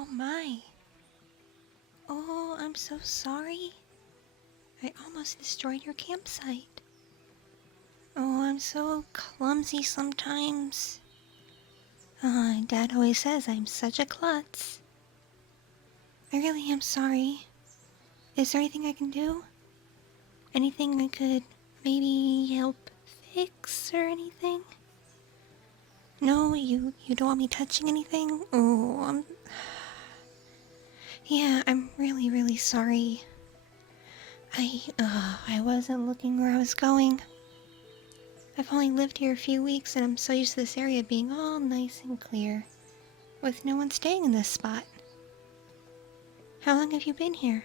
Oh my. Oh, I'm so sorry. I almost destroyed your campsite. Oh, I'm so clumsy sometimes. Dad always says I'm such a klutz. I really am sorry. Is there anything I can do? Anything I could maybe help fix or anything? No, you don't want me touching anything? Oh, yeah, I'm really, really sorry. I wasn't looking where I was going. I've only lived here a few weeks and I'm so used to this area being all nice and clear, with no one staying in this spot. How long have you been here?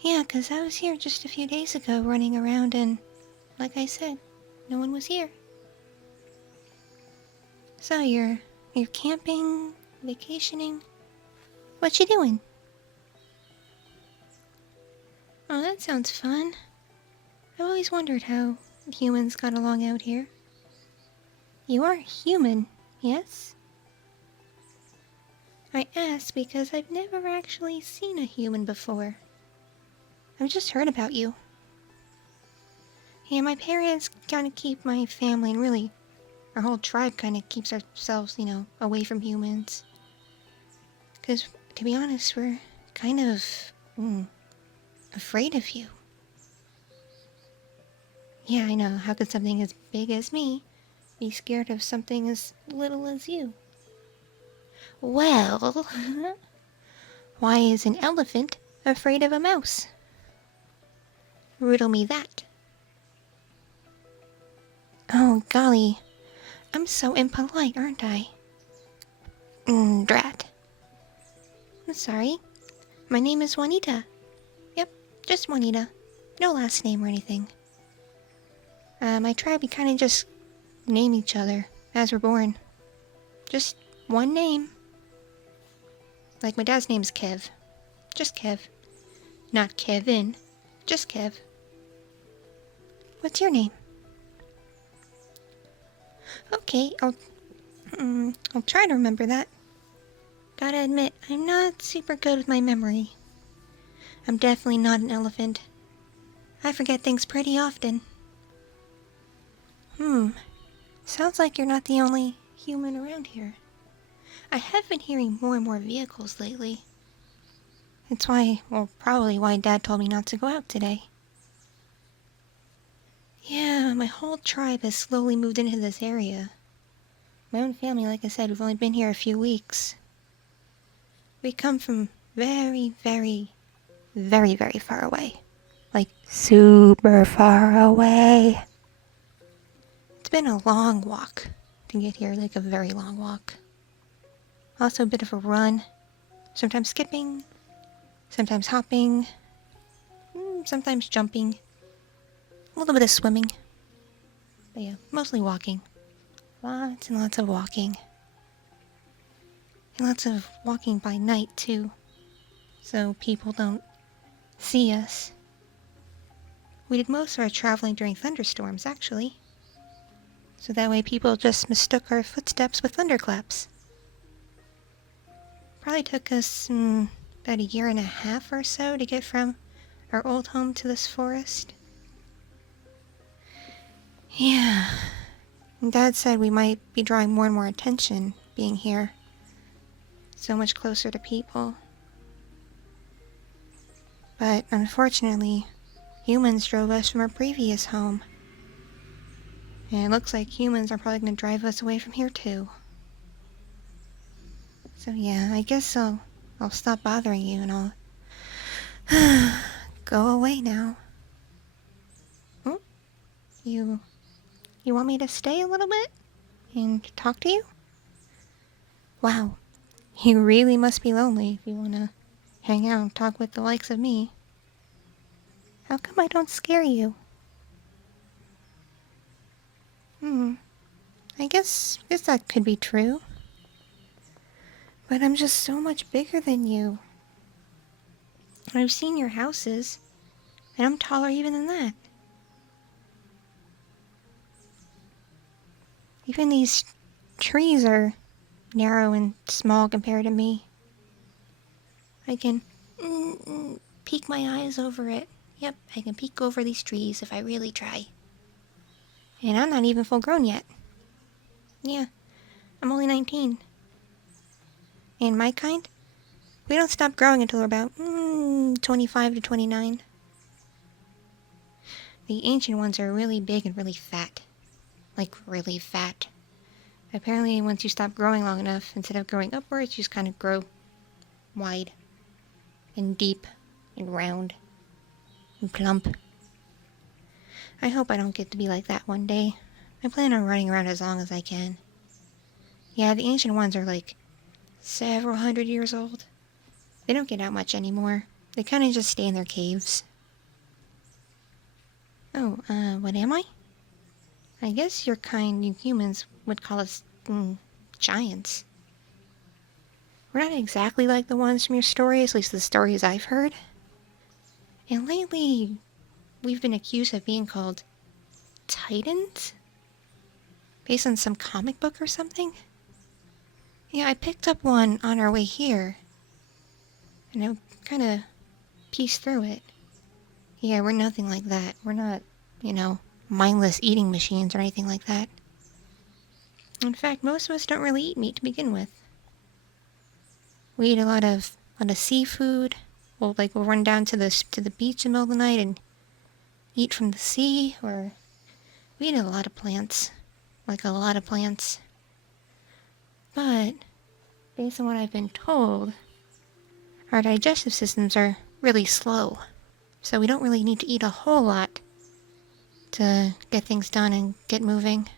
Yeah, 'cause I was here just a few days ago running around and, like I said, no one was here. So you're camping, vacationing? What you doing? Oh, that sounds fun. I've always wondered how humans got along out here. You are human, yes? I asked because I've never actually seen a human before. I've just heard about you. Yeah, my parents kind of keep my family, and really, our whole tribe kind of keeps ourselves, away from humans. Because, to be honest, we're kind of, afraid of you. Yeah, I know. How could something as big as me be scared of something as little as you? Well, why is an elephant afraid of a mouse? Riddle me that. Oh, golly. I'm so impolite, aren't I? Drat. I'm sorry. My name is Juanita. Yep, just Juanita. No last name or anything. My tribe, we kind of just name each other as we're born. Just one name. Like my dad's name is Kev. Just Kev. Not Kevin. Just Kev. What's your name? Okay, I'll try to remember that. Gotta admit, I'm not super good with my memory. I'm definitely not an elephant. I forget things pretty often. Sounds like you're not the only human around here. I have been hearing more and more vehicles lately. It's probably why Dad told me not to go out today. Yeah, my whole tribe has slowly moved into this area. My own family, like I said, we've only been here a few weeks. We come from very, very, very, very far away. Like, super far away. It's been a long walk to get here, like a very long walk. Also a bit of a run. Sometimes skipping, sometimes hopping, sometimes jumping. A little bit of swimming. But yeah, mostly walking. Lots and lots of walking. And lots of walking by night, too. So people don't see us. We did most of our traveling during thunderstorms, actually. So that way people just mistook our footsteps with thunderclaps. Probably took us about a year and a half or so to get from our old home to this forest. Yeah. And Dad said we might be drawing more and more attention being here. So much closer to people. But unfortunately, humans drove us from our previous home. And it looks like humans are probably going to drive us away from here too. So yeah, I guess I'll stop bothering you and I'll go away now. You want me to stay a little bit and talk to you? Wow, you really must be lonely if you want to hang out and talk with the likes of me. How come I don't scare you? I guess that could be true. But I'm just so much bigger than you. I've seen your houses, and I'm taller even than that. Even these trees are narrow and small compared to me. I can peek my eyes over it. Yep, I can peek over these trees if I really try. And I'm not even full grown yet. Yeah, I'm only 19. And my kind, we don't stop growing until we're about 25 to 29. The ancient ones are really big and really fat. Like, really fat. Apparently, once you stop growing long enough, instead of growing upwards, you just kind of grow wide and deep and round and plump. I hope I don't get to be like that one day. I plan on running around as long as I can. Yeah, the ancient ones are like several hundred years old. They don't get out much anymore. They kind of just stay in their caves. Oh, what am I? I guess your kind, you humans, would call us, giants. We're not exactly like the ones from your stories, at least the stories I've heard. And lately, we've been accused of being called titans? Based on some comic book or something? Yeah, I picked up one on our way here. And I kind of pieced through it. Yeah, we're nothing like that. We're not, mindless eating machines or anything like that. In fact, most of us don't really eat meat to begin with. We eat a lot of seafood. We'll run down to the beach in the middle of the night and eat from the sea, or we eat a lot of plants. Like a lot of plants. But, based on what I've been told, our digestive systems are really slow. So we don't really need to eat a whole lot to get things done and get moving.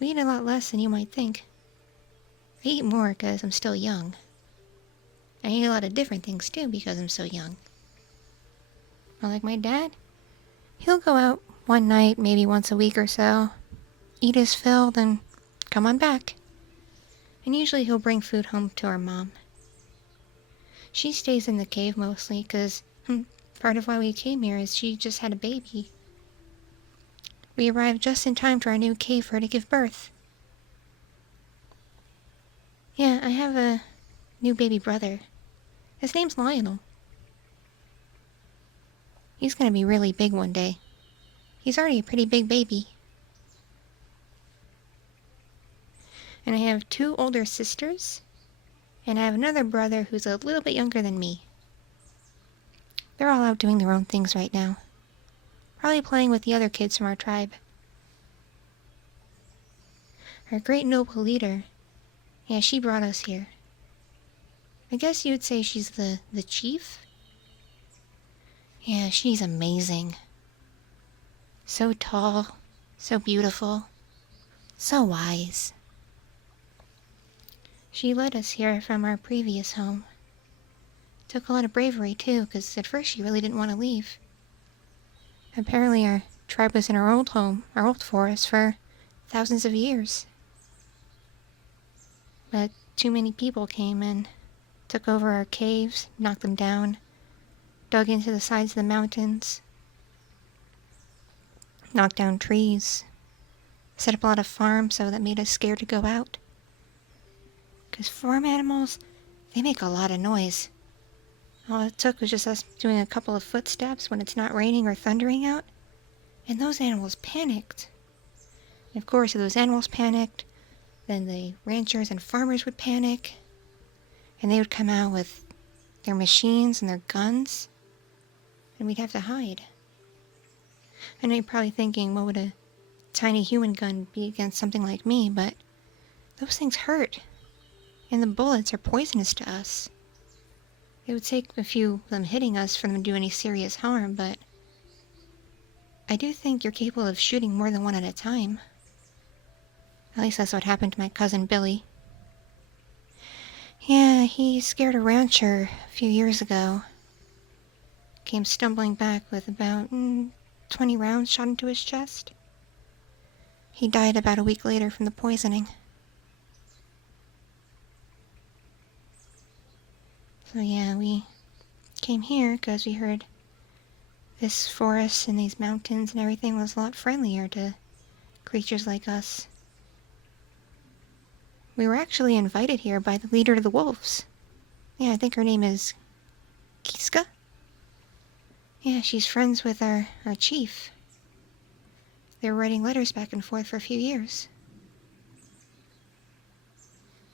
We eat a lot less than you might think. I eat more because I'm still young. I eat a lot of different things too because I'm so young. Not like my dad. He'll go out one night, maybe once a week or so, eat his fill, then come on back. And usually he'll bring food home to our mom. She stays in the cave mostly because part of why we came here is she just had a baby. We arrived just in time to our new cave for her to give birth. Yeah, I have a new baby brother. His name's Lionel. He's gonna be really big one day. He's already a pretty big baby. And I have 2 older sisters, and I have another brother who's a little bit younger than me. They're all out doing their own things right now. Probably playing with the other kids from our tribe. Our great noble leader, yeah, she brought us here. I guess you would say she's the chief? Yeah, she's amazing. So tall, so beautiful, so wise. She led us here from our previous home. Took a lot of bravery, too, because at first she really didn't want to leave. Apparently our tribe was in our old home, our old forest, for thousands of years. But too many people came and took over our caves, knocked them down, dug into the sides of the mountains, knocked down trees, set up a lot of farms so that made us scared to go out. Because farm animals, they make a lot of noise. All it took was just us doing a couple of footsteps when it's not raining or thundering out, and those animals panicked. And of course, if those animals panicked, then the ranchers and farmers would panic, and they would come out with their machines and their guns, and we'd have to hide. I know you're probably thinking, what would a tiny human gun be against something like me, but those things hurt, and the bullets are poisonous to us. It would take a few of them hitting us for them to do any serious harm, but I do think you're capable of shooting more than one at a time. At least that's what happened to my cousin Billy. Yeah, he scared a rancher a few years ago. Came stumbling back with about 20 rounds shot into his chest. He died about a week later from the poisoning. So yeah, we came here because we heard this forest and these mountains and everything was a lot friendlier to creatures like us. We were actually invited here by the leader of the wolves. Yeah, I think her name is Kiska? Yeah, she's friends with our chief. They were writing letters back and forth for a few years.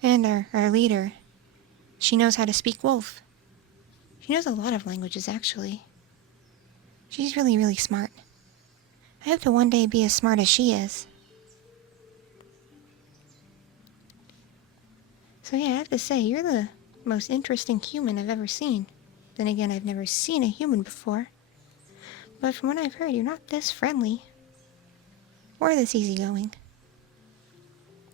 And our leader, she knows how to speak wolf. She knows a lot of languages, actually. She's really, really smart. I hope to one day be as smart as she is. So yeah, I have to say, you're the most interesting human I've ever seen. Then again, I've never seen a human before. But from what I've heard, you're not this friendly. Or this easygoing.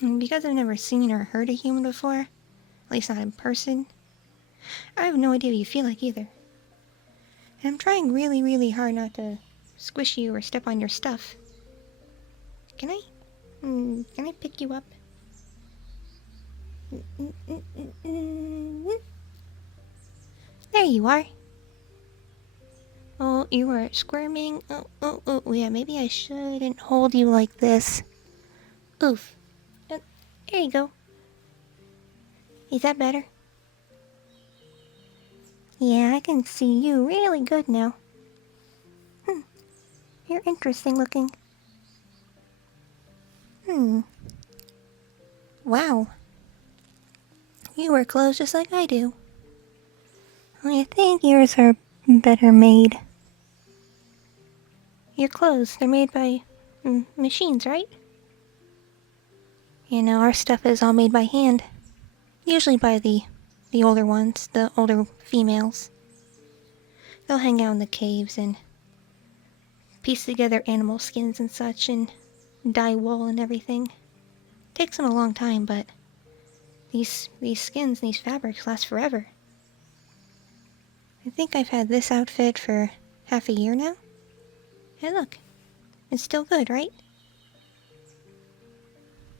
And because I've never seen or heard a human before, at least not in person, I have no idea what you feel like either. And I'm trying really, really hard not to squish you or step on your stuff. Can I? Can I pick you up? There you are. Oh, you are squirming. Oh, yeah, maybe I shouldn't hold you like this. Oof. There you go. Is that better? Yeah, I can see you really good now. You're interesting looking. Wow. You wear clothes just like I do. I think yours are better made. Your clothes, they're made by machines, right? You know, our stuff is all made by hand. Usually by the older ones, the older females. They'll hang out in the caves and piece together animal skins and such and dye wool and everything. Takes them a long time, but these skins, these fabrics last forever. I think I've had this outfit for half a year now. Hey, look. It's still good, right?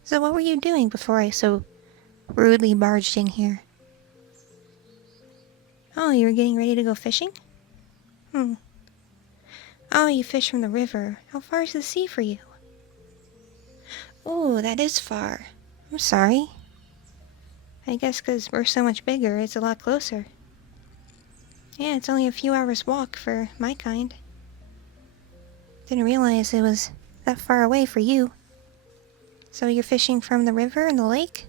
So what were you doing before I so rudely barged in here? Oh, you were getting ready to go fishing? Oh, you fish from the river. How far is the sea for you? Oh, that is far. I'm sorry. I guess 'cause we're so much bigger, it's a lot closer. Yeah, it's only a few hours walk for my kind. Didn't realize it was that far away for you. So you're fishing from the river and the lake?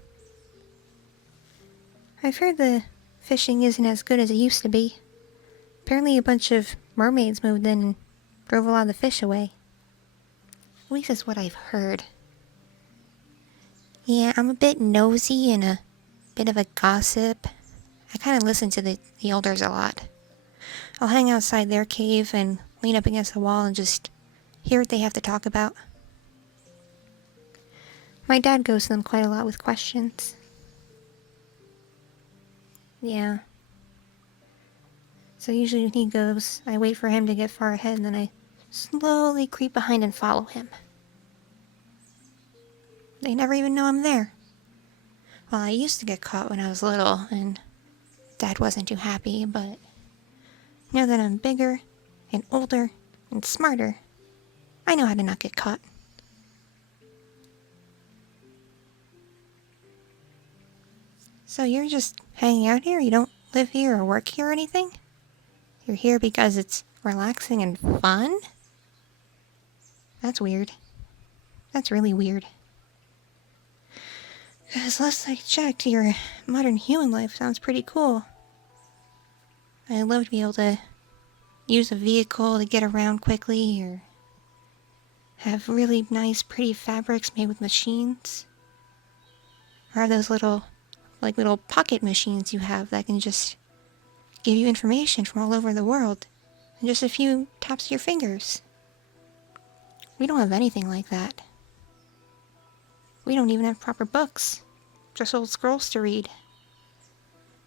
I've heard the fishing isn't as good as it used to be. Apparently a bunch of mermaids moved in and drove a lot of the fish away. At least that's what I've heard. Yeah, I'm a bit nosy and a bit of a gossip. I kind of listen to the elders a lot. I'll hang outside their cave and lean up against the wall and just hear what they have to talk about. My dad goes to them quite a lot with questions. Yeah. So usually when he goes, I wait for him to get far ahead and then I slowly creep behind and follow him. They never even know I'm there. Well, I used to get caught when I was little and Dad wasn't too happy, but now that I'm bigger and older and smarter, I know how to not get caught. So you're just hanging out here? You don't live here or work here or anything? You're here because it's relaxing and fun? That's weird. That's really weird. Because last I checked, your modern human life sounds pretty cool. I'd love to be able to use a vehicle to get around quickly, or have really nice, pretty fabrics made with machines. Or have those little pocket machines you have that can just give you information from all over the world in just a few taps of your fingers. We don't have anything like that. We don't even have proper books. Just old scrolls to read.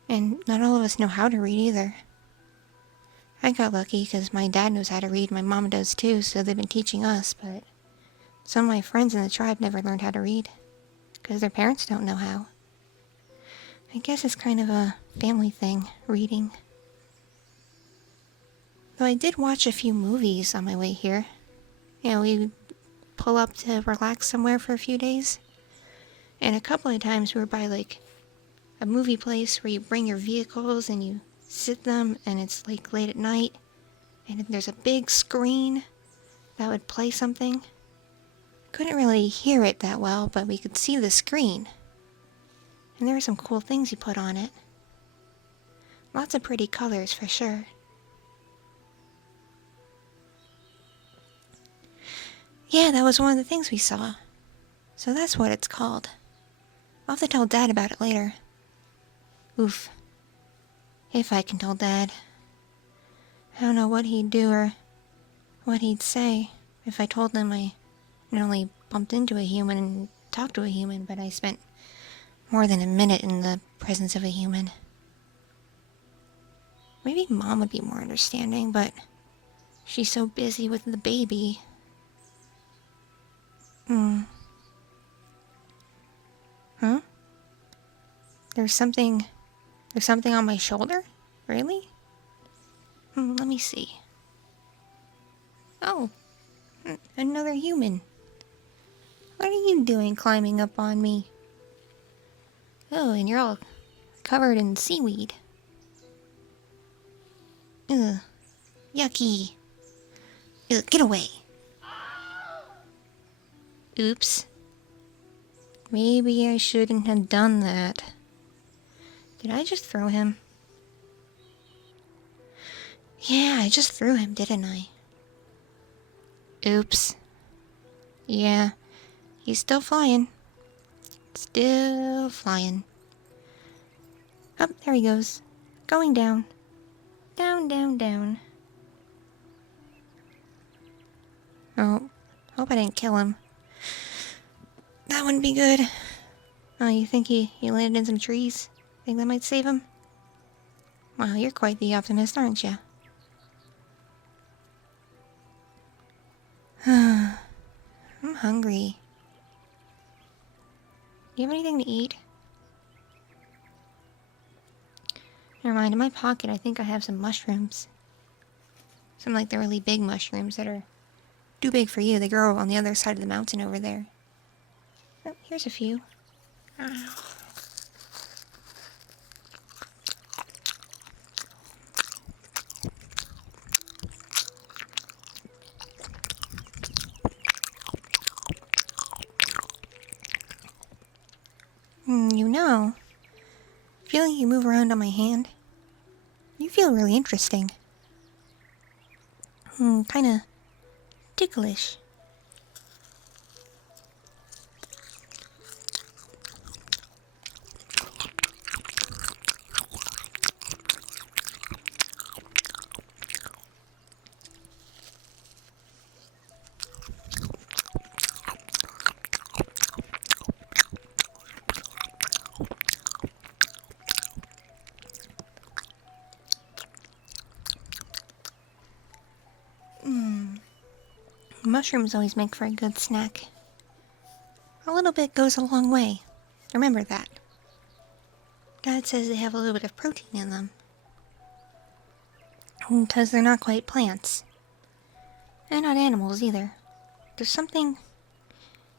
And not all of us know how to read either. I got lucky because my dad knows how to read, my mom does too, so they've been teaching us, but some of my friends in the tribe never learned how to read because their parents don't know how. I guess it's kind of a family thing, reading. Though I did watch a few movies on my way here. You know, we pull up to relax somewhere for a few days. And a couple of times we were by, like, a movie place where you bring your vehicles and you sit them, and it's, like, late at night, and there's a big screen that would play something. Couldn't really hear it that well, but we could see the screen. And there were some cool things you put on it. Lots of pretty colors, for sure. Yeah, that was one of the things we saw. So that's what it's called. I'll have to tell Dad about it later. Oof. If I can tell Dad. I don't know what he'd do or what he'd say if I told him I not only bumped into a human and talked to a human, but I spent more than a minute in the presence of a human. Maybe Mom would be more understanding, but she's so busy with the baby. Huh? There's something on my shoulder? Really? Let me see. Oh, another human. What are you doing climbing up on me? Oh, and you're all covered in seaweed. Ugh. Yucky. Ugh, get away. Oops. Maybe I shouldn't have done that. Did I just throw him? Yeah, I just threw him, didn't I? Oops. Yeah, he's still flying. Still flying. Up, there he goes. Going down. Down, down, down. Oh, hope I didn't kill him. That wouldn't be good. Oh, you think he landed in some trees? Think that might save him? Wow, you're quite the optimist, aren't you? I'm hungry. Do you have anything to eat? Never mind, in my pocket I think I have some mushrooms. Some like the really big mushrooms that are too big for you. They grow on the other side of the mountain over there. Oh, here's a few. You know, feeling you move around on my hand, you feel really interesting. Kinda ticklish. Mushrooms always make for a good snack. A little bit goes a long way. Remember that. Dad says they have a little bit of protein in them. Because they're not quite plants. And not animals either. There's something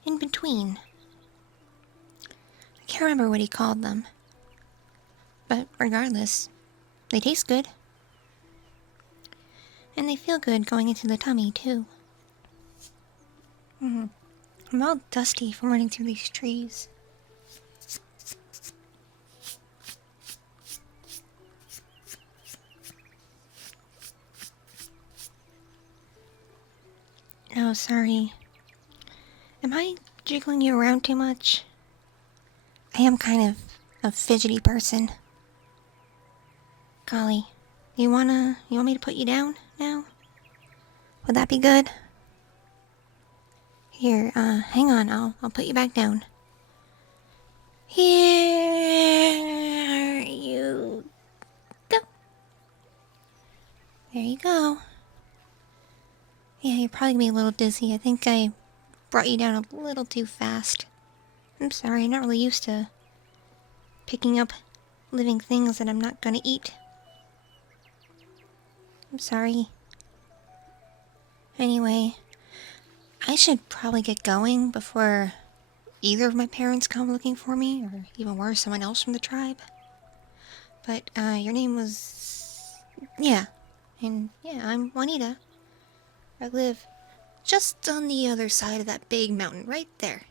in between. I can't remember what he called them. But regardless, they taste good. And they feel good going into the tummy, too. I'm all dusty from running through these trees. Oh, sorry. Am I jiggling you around too much? I am kind of a fidgety person. Golly, you want me to put you down now? Would that be good? Here, hang on, I'll put you back down. Here you go. There you go. Yeah, you're probably gonna be a little dizzy. I think I brought you down a little too fast. I'm sorry, I'm not really used to picking up living things that I'm not gonna eat. I'm sorry. Anyway, I should probably get going before either of my parents come looking for me, or even worse, someone else from the tribe. But, your name was... Yeah. And, yeah, I'm Juanita. I live just on the other side of that big mountain, right there.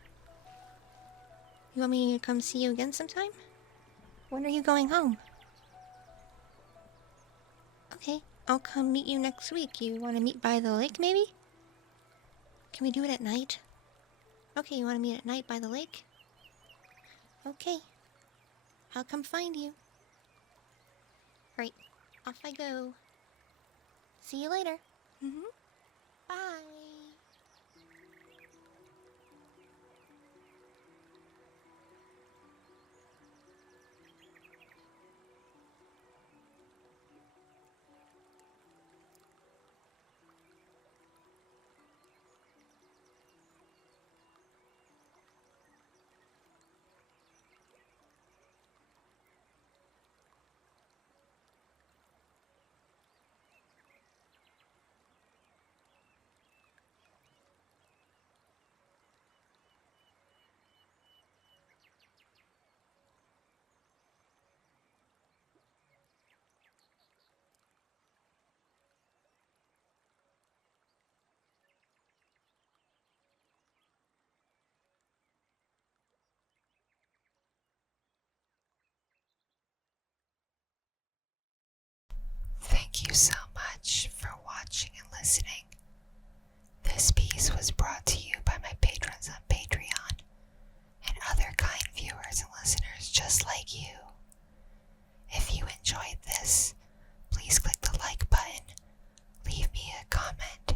You want me to come see you again sometime? When are you going home? Okay, I'll come meet you next week. You want to meet by the lake, maybe? Can we do it at night? Okay, you want to meet at night by the lake? Okay. I'll come find you. Right. Off I go. See you later. Bye. Thank you so much for watching and listening. This piece was brought to you by my patrons on Patreon and other kind viewers and listeners just like you. If you enjoyed this, please click the like button, leave me a comment,